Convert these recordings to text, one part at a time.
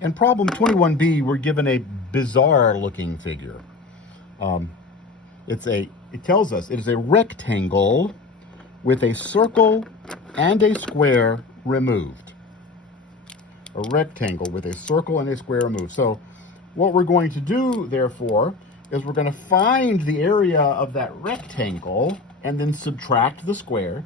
In problem 21b, we're given a bizarre looking figure. It tells us it is a rectangle with a circle and a square removed. A rectangle with a circle and a square removed. So what we're going to do, therefore, is we're going to find the area of that rectangle and then subtract the square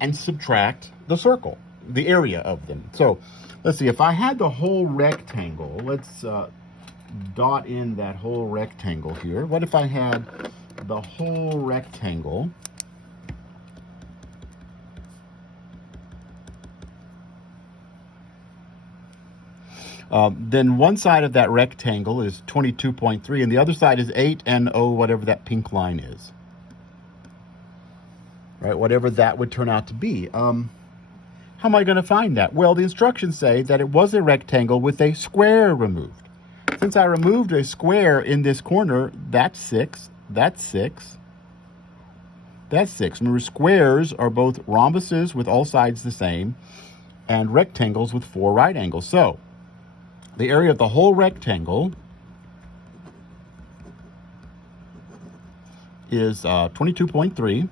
and subtract the circle, the area of them. So let's see, if I had the whole rectangle, let's dot in that whole rectangle here. What if I had the whole rectangle? Then one side of that rectangle is 22.3 and the other side is 8 and whatever that pink line is. Right, whatever that would turn out to be. How am I going to find that? Well, the instructions say that it was a rectangle with a square removed. Since I removed a square in this corner, that's 6, that's 6, that's 6. Remember, squares are both rhombuses with all sides the same and rectangles with 4 right angles. So the area of the whole rectangle is 22.3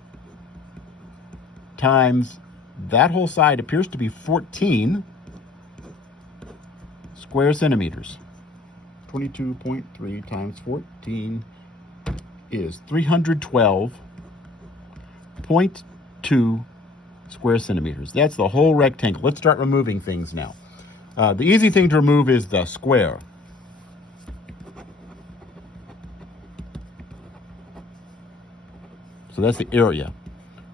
times that whole side appears to be 14 square centimeters. 22.3 times 14 is 312.2 square centimeters. That's the whole rectangle. Let's start removing things now. The easy thing to remove is the square. So that's the area.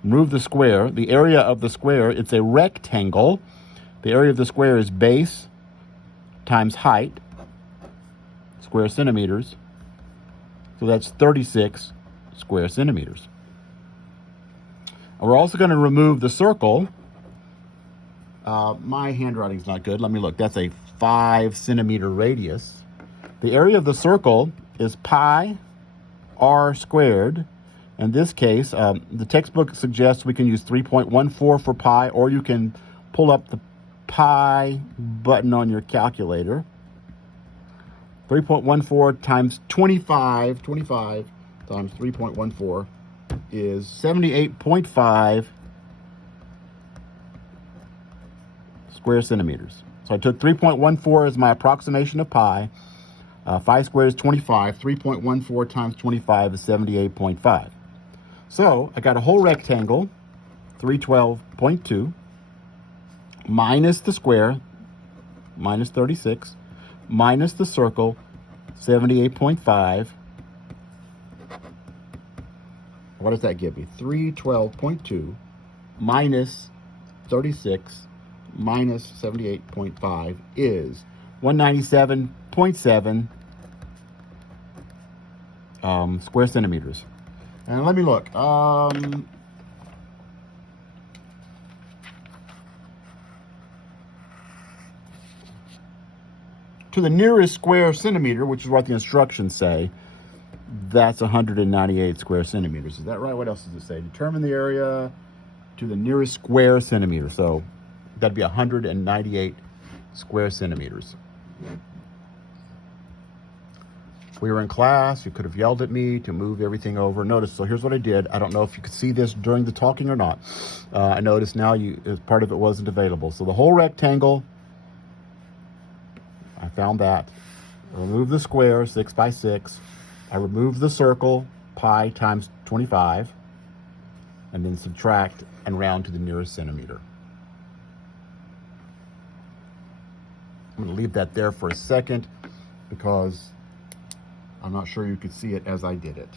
Remove the square. The area of the square, it's a rectangle. The area of the square is base times height, square centimeters. So that's 36 square centimeters. And we're also going to remove the circle. My handwriting's not good. Let me look. That's a 5 centimeter radius. The area of the circle is pi r squared. In this case, the textbook suggests we can use 3.14 for pi, or you can pull up the pi button on your calculator. 3.14 times 25 times 3.14 is 78.5 square centimeters. So I took 3.14 as my approximation of pi. 5 squared is 25. 3.14 times 25 is 78.5. So I got a whole rectangle, 312.2, minus the square, minus 36, minus the circle, 78.5. What does that give me? 312.2 minus 36 minus 78.5 is 197.7 square centimeters. And let me look. To the nearest square centimeter, which is what the instructions say, that's 198 square centimeters. Is that right? What else does it say? Determine the area to the nearest square centimeter. So that'd be 198 square centimeters. We were in class. You could have yelled at me to move everything over. Notice, so here's what I did. I don't know if you could see this during the talking or not. I noticed now part of it wasn't available. So the whole rectangle, I found that. I removed the square, 6 by 6. I removed the circle, pi times 25, and then subtract and round to the nearest centimeter. I'm going to leave that there for a second because I'm not sure you could see it as I did it.